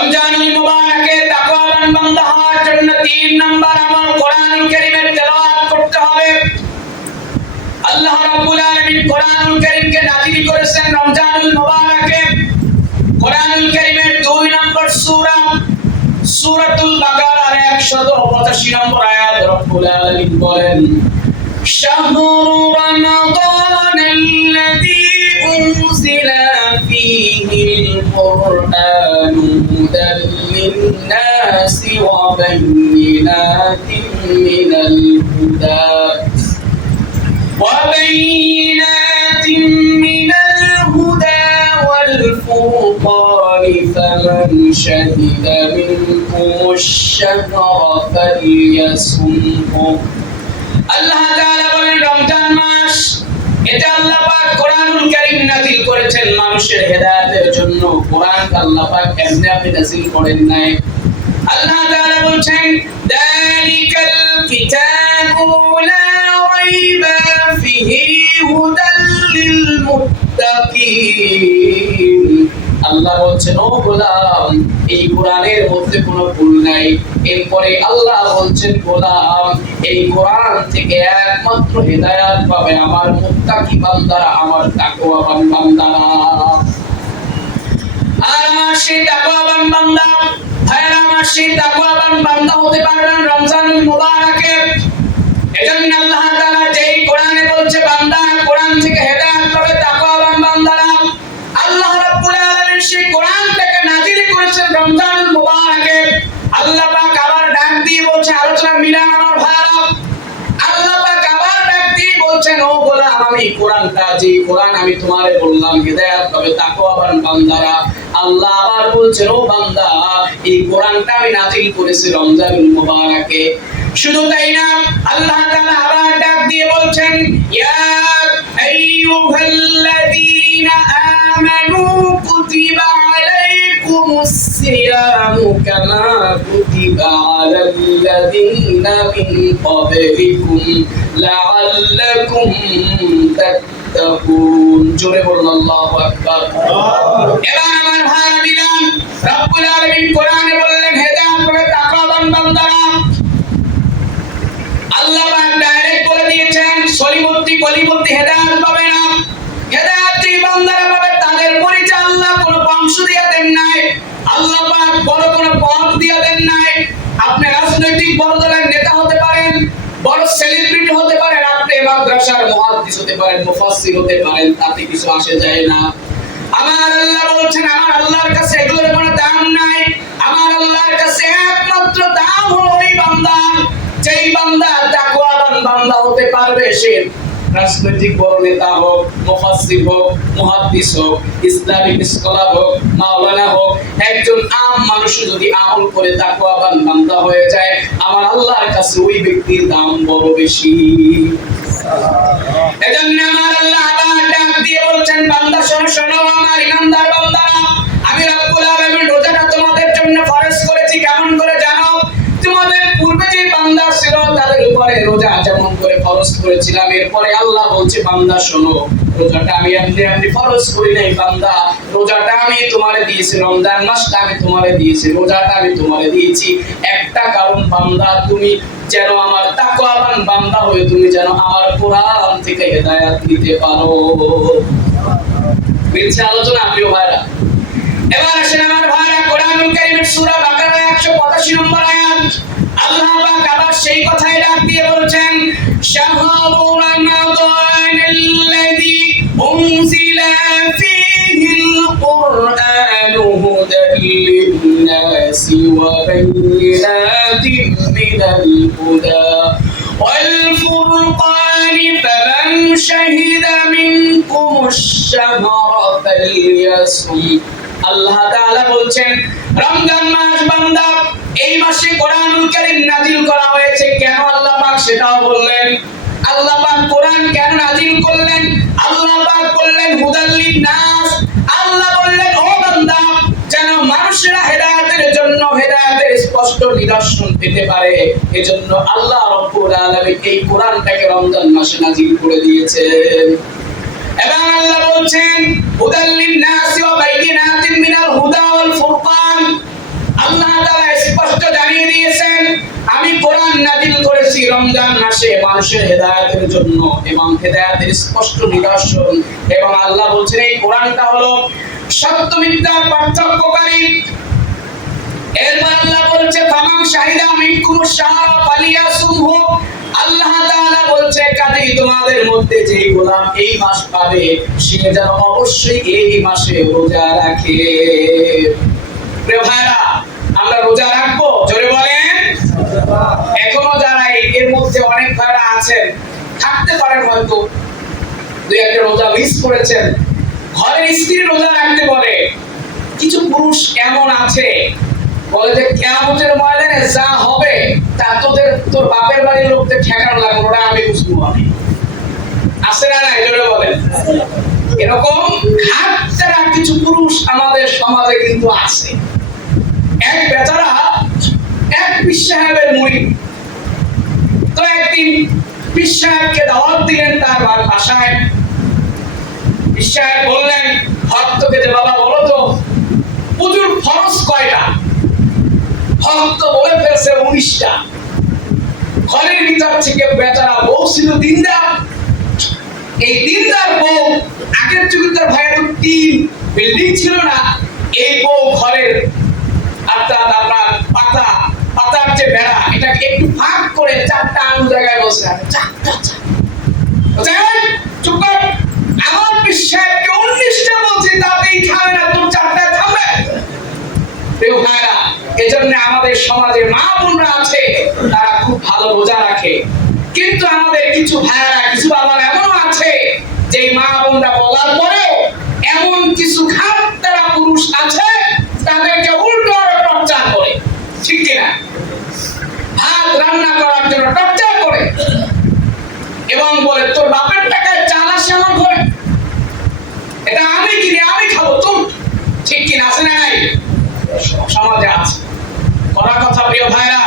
রমজানুল মুবারকে তাকওয়াবান বান্দা হওয়ার জন্য 3 নাম্বার আমল কোরআনুল কারীমের তেলাওয়াত করতে হবে। আল্লাহ রাব্বুল আলামিন কোরআনুল কারীমকে নাযিল করেছেন রমজানুল মুবারকে। কোরআনুল কারীমের 2 নম্বর সূরা সূরাতুল বাকারার 185 নম্বর আয়াত রব্বুল আলামিন বলেন শাহরু রমাদানাল্লাযী উনজিলা ফীহিল কুরআনু হুদাল লিন-নাসি ওয়া বায়্যিনাতিন মিনাল হুদা وبينات من الهدى والفرقان فمن شهد منكم الشهر فليصمه আল্লাহ তাআলা বলেন রমজান মাস এটা আল্লাহ পাক কোরআনুল কারীম নাযিল করেছেন মানুষের হেদায়েতের জন্য। কোরআন আল্লাহ পাক এমনি আপনি নাযিল করেন নাই। আল্লাহ তাআলা বলছেন যালিকাল কিতাবু লা রাইবা ফিহি হুদাল লিল মুত্তাকিন। আল্লাহ বলছেন ও গোলাম এই কোরআনের মধ্যে কোনো ভুল নাই। এরপরে আল্লাহ বলছেন গোলাম এই কোরআন থেকে একমাত্র হেদায়েত পাবে আমার মুত্তাকি বান্দারা, আমার তাকওয়াবান বান্দারা। আর আমার সেই তাকওয়াবান বান্দা ভাইরা আমার সেই তাকওয়াবান বান্দা হতে পারবেন রমজানুল মুবারকে। এজন্য আল্লাহ তাআলা যেই কোরআনে বলছে বান্দা কোরআন থেকে হেদায়েত পাবে তাকওয়াবান বান্দারা, আল্লাহ রাব্বুল আলামিন সেই কোরআনটাকে নাযিল করেছেন রমজানুল মুবারকে। আল্লাহ পাক আবার ডাক দিয়ে বলছে আলোচনা মিলান আমার ভাইরা, আল্লাহ পাক আবার ডাক দিয়ে বলছেন ও গোলাম আমি কোরআনটা যে কোরআন আমি তোমারে বললাম হেদায়েত পাবে তাকওয়াবান বান্দারা, আল্লাহ আবার বলছেন ও বান্দা এই কোরআনটা আমি নাযিল করেছি রমজানুল মুবারকে। শুধু তাই না আল্লাহ তাআলা আবার ডাক দিয়ে বলছেন ইয়া আইয়ুহাল্লাযীনা আমানু কুতিবা আলাইকুমুস সিয়ামু কামা কুতিবা আলাল্লাযীনা মিন ক্বাবলিকুম লাআল্লাকুম তাত্তাকুন। জোরে বলুন আল্লাহু আকবার। এবার আমার ভাই মিলান রব্বুল আলামিন কোরআনে বললেন হেদায়েত পাবে তাকওয়াবান বান্দারা। আল্লাহ পাক ডাইরেক্ট বলে দিয়েছেন সলিমুত্তি কলিমুত্তি হেদায়েত পাবে না। হেদায়েত যে বান্দারা পাবে তাদের পরিচয় আল্লাহ কোনো বংশ দিয়ে দেন নাই, আল্লাহ পাক বড় কোনো পদ দিয়ে দেন নাই। আপনি রাজনৈতিক বড় দলের নেতা হতে পারেন, বড় সেলিব্রিটি হতে পারেন, আপনি মাদ্রাসার মুহাদ্দিস হতে পারেন, মুফাসসির হতে পারেন, তাতে কিছু আসে যায় না। আমার আল্লাহ বলছেন আমার আল্লাহর কাছে এগুলোর কোনো দাম নাই। আমার আল্লাহর কাছে একমাত্র দাম হলো ওই বান্দা যেই বান্দা তাকওয়াবান বান্দা হতে পারবে। সে রাজনৈতিক বড় নেতা হোক, মুফাসসির হোক, মুহাদ্দিস হোক, ইসলামিক স্কলার হোক, মাওলানা হোক, একজন আম মানুষ যদি আমল করে তাকওয়াবান বান্দা হয়ে যায় আমার আল্লাহর কাছে ওই ব্যক্তির দাম বড় বেশি। এজন্য আমার আল্লাহ আবার ডাক দিয়ে বলছেন বান্দা শোনো শোনো আমার ইমানদার বান্দারা, আমি রব্বুল আলামিন রোজাটা তোমাদের জন্য ফরজ করেছি। কেমন করে জানো? তোমাদের পূর্বে যে বান্দা ছিল তাদের উপরে রোজা যেমন করে ফরজ করেছিলাম, এরপরে আল্লাহ বলছে বান্দা শোনো রোজাটা আমি এমনি ফরজ করি নাই বান্দা, রোজাটা আমি তোমারে দিয়েছি, রমজান মাসটা আমি তোমারে দিয়েছি, রোজাটা আমি তোমারে দিয়েছি একটা কারণ বান্দা তুমি যেন আমার তাকওয়াবান বান্দা হয়ে তুমি যেন আমার কোরআন থেকে হেদায়েত নিতে পারো। বিলছে আলোচনা প্রিয় ভাইরা। এবার আসেন আমার ভাইরা কোরআনুল কারীমের সূরা বাকারা 185 নম্বর আয়াত আল্লাহ পাক আবার সেই কথাই ডাক দিয়ে বলছেন শাহরু রমাদানাল্লাযী উনজিলা ফীহিল কুরআনু হুদাল লিন-নাসি ওয়া বায়্যিনাতিন মিনাল হুদা ওয়াল ফুরকানি ফামান শাহিদা মিনকুমুশ শাহরা ফালইয়াসুম। আল্লাহ তাআলা বলছেন রমজান মাস বান্দা এই মাসে কোরআনুল কারীম নাযিল করা হয়েছে। কেন আল্লাহ পাক সেটাও বললেন। আল্লাহ পাক কোরআন কেন নাযিল করলেন? আল্লাহ পাক বললেন হুদাল লিন-নাস। আল্লাহ বললেন ও বান্দা যেন মানুষেরা হেদায়েতের জন্য হেদায়েতের স্পষ্ট নিদর্শন পেতে পারে, এজন্য আল্লাহ রাব্বুল আলামিন এই কোরআনটাকে রমজান মাসে নাযিল করে দিয়েছেন। এবং আল্লাহ বলছেন হুদাল লিন-নাসি ওয়া বায়্যিনাতিন মিনাল হুদা ওয়াল ফুরকান। বলেছি রমজান মাসে মানুষের হেদায়েতের জন্য এবং হেদায়েতের স্পষ্ট নিদর্শন, এবং আল্লাহ বলছেন এই কোরআনটা হলো সত্য মিথ্যার পার্থক্যকারী। এরপর আল্লাহ বলছে ফামান শাহিদা মিনকুমুশ শাহরা ফালিয়াসুমহু, আল্লাহ তাআলা বলছে কাজেই তোমাদের মধ্যে যেই গোলাম এই মাস পাবে সে যেন অবশ্যই এই মাসে রোজা রাখে। প্রিয় ভাইরা, আমরা রোজা রাখবো? জোরে বলেন। এখনো যারা এর মধ্যে অনেক ভাইরা আছেন, থাকতে পারেন হয়তো দুই একটা রোজা মিস করেছেন, ঘরের স্ত্রী রোজা রাখতে বলে। কিছু পুরুষ এমন আছে বলে যে কিয়ামতের ময়দানে যা হবে তা তোর বাপের বাড়ির লোকদের ঠেকানো লাগবে, ওটা আমি বুঝবো। আমি আছে না নাই? জোরে বলেন। এরকম ঘাটতারা কিছু পুরুষ আমাদের সমাজে কিন্তু আছে। এক বেচারা এক পীর সাহেবের মুরিদ, তো একদিন পীর সাহেবকে দাওয়াত দিলেন তার বাসায়। পীর সাহেব বললেন ভক্তকে যে বাবা বলো তো ওযুর ফরজ কয়টা? ভক্ত বলে ফেলছে 19টা। ঘরের ভিতর থেকে বেচারা বউ ছিল দিনদার। এই দিনদার বউ, আগের যুগে তার ভাইয়ের তো 3 বিল্ডিং ছিল না, এই বউ ঘরের অর্থাৎ আপনার পাতার যে বেড়া এটাকে একটু ফাঁক করে 4টা আঙুল জায়গায় বসে আছে। চুপ কর, আমার বিশ্বাসকে 19টা বলছি তাতেই থামে না, তোর 4টা থামবে? প্রিয় ভাইরা, এজন্য আমাদের সমাজে মা বোনরা আছে তারা খুব ভালো রোজা রাখে, কিন্তু আমাদের কিছু ভাইরা কিছু বাবা এমন আছে যে মা বোনরা বলার পরেও এমন কিছু ঘাটতারা পুরুষ আছে তাদেরকে উল্টো টর্চার করে। ঠিক কিনা? ভাত রান্না করার জন্য টর্চার করে এবং বলে তোর বাপের টাকায় চাল আসে আমার ঘরে, এটা আমি কিনে আমি খাবো তোর। ঠিক কিনা? আছে না নাই? সমাজে আছে। কড়া কথা প্রিয় ভাইরা,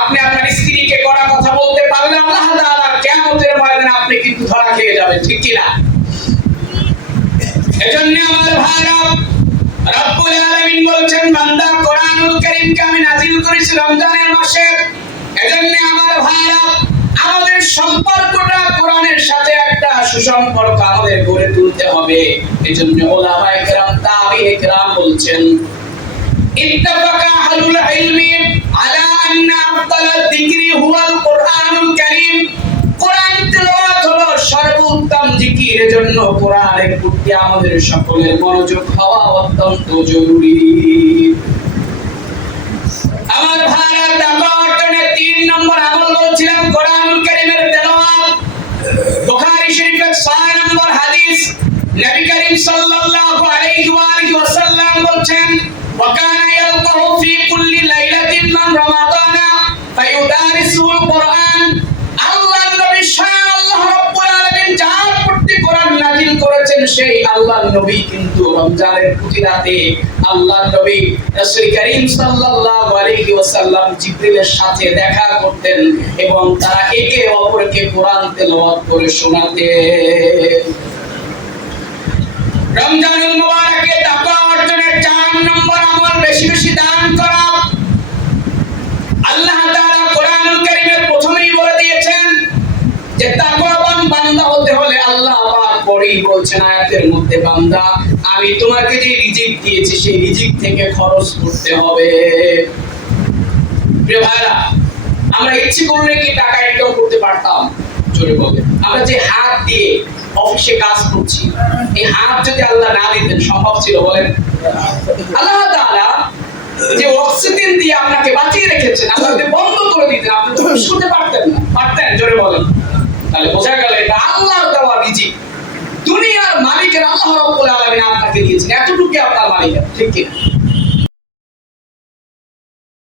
আপনি আপনার স্ত্রীকে কড়া কথা বলতে পারলে আল্লাহ তাআলা কিয়ামতের ময়দানে আপনি কিন্তু ধরা খেয়ে যাবেন। ঠিক কিনা? এজন্য আমাদের ভাইরা রব্বুল আলামিন বলছেন বান্দা কোরআনুল কারীমকে আমি নাযিল করেছি রমজানের মাসে। এজন্য আমার ভাইরা আমাদের সম্পর্কটা কোরআনের সাথে একটা সুসম্পর্ক আমাদের গড়ে তুলতে হবে। এজন্য উলামায়ে কেরাম তাবিঈ কেরাম বলছেন ইত্তাফাকা আহলুল ইলমি আলা আন্না আফদালাল যিকরি হুয়াল কুরআনুল কারীম, কোরআন তেলাওয়াত হলো সর্বোত্তম জিকির। এজন্য কোরআনের প্রতি আমাদের সকলের মনোযোগ হওয়া অত্যন্ত জরুরি। আমার ভাইরা, তাকওয়া অর্জনের 3 নম্বর আমল বলছিলাম কোরআনুল কারীমের তেলাওয়াত। বুখারী শরীফের 6 নম্বর হাদিস, নবী করিম সাল্লাল্লাহু আলাইহি ওয়াসাল্লাম বলছেন ওয়াকানা ইয়ালকাহু ফি কুল্লি লাইলাতিন মান রমাদানা ফায়ুদারিসুল কুরআন। আল্লাহর নবী স্বয়ং আল্লাহ রাব্বুল আলামিন যার প্রতি কোরআন নাযিল করেছেন সেই আল্লাহর নবী কিন্তু রমজানের প্রতি রাতে আল্লাহর নবী রাসূল করিম সাল্লাল্লাহু আলাইহি ওয়াসাল্লাম জিবরিলের সাথে দেখা করতেন এবং তারা একে অপরকে কোরআন তেলাওয়াত করে শোনাতেন। রমজানুল মুবারকে তাকওয়া অর্জনের 4 নম্বর আমল বেশি বেশি দান করা। আল্লাহ তাআলা কোরআনুল কারীমের প্রথমেই বলে দিয়েছেন যে তাকওয়াবান বান্দা হতে হলে আল্লাহ পাক পরেই বলছেন আয়াতের মধ্যে বান্দা আমি তোমাকে যে রিজিক দিয়েছি সেই রিজিক থেকে খরচ করতে হবে। প্রিয় ভাইরা, আমরা ইচ্ছে করলে কি টাকা ইনকাম করতে পারতাম? জোরে বলে। আমরা যে হাত দিয়ে অফিসে কাজ করছি, এই হাত যদি আল্লাহ না দিতেন সম্ভব ছিল? বলেন। আল্লাহ তাআলা যে অক্সিজেন দিয়ে আপনাকে বাঁচিয়ে রেখেছেন, আল্লাহ যদি বন্ধ করে দিতেন আপনি তো শুনতে পারতেন না। পারতেন? জোরে বলেন। তাহলে বোঝা গেল এটা আল্লাহর দেওয়া রিজিক। দুনিয়ার মালিকের আল্লাহ রাব্বুল আলামিন আপনাকে দিয়েছেন, এতটুকু আপনার মালিক। ঠিক কি?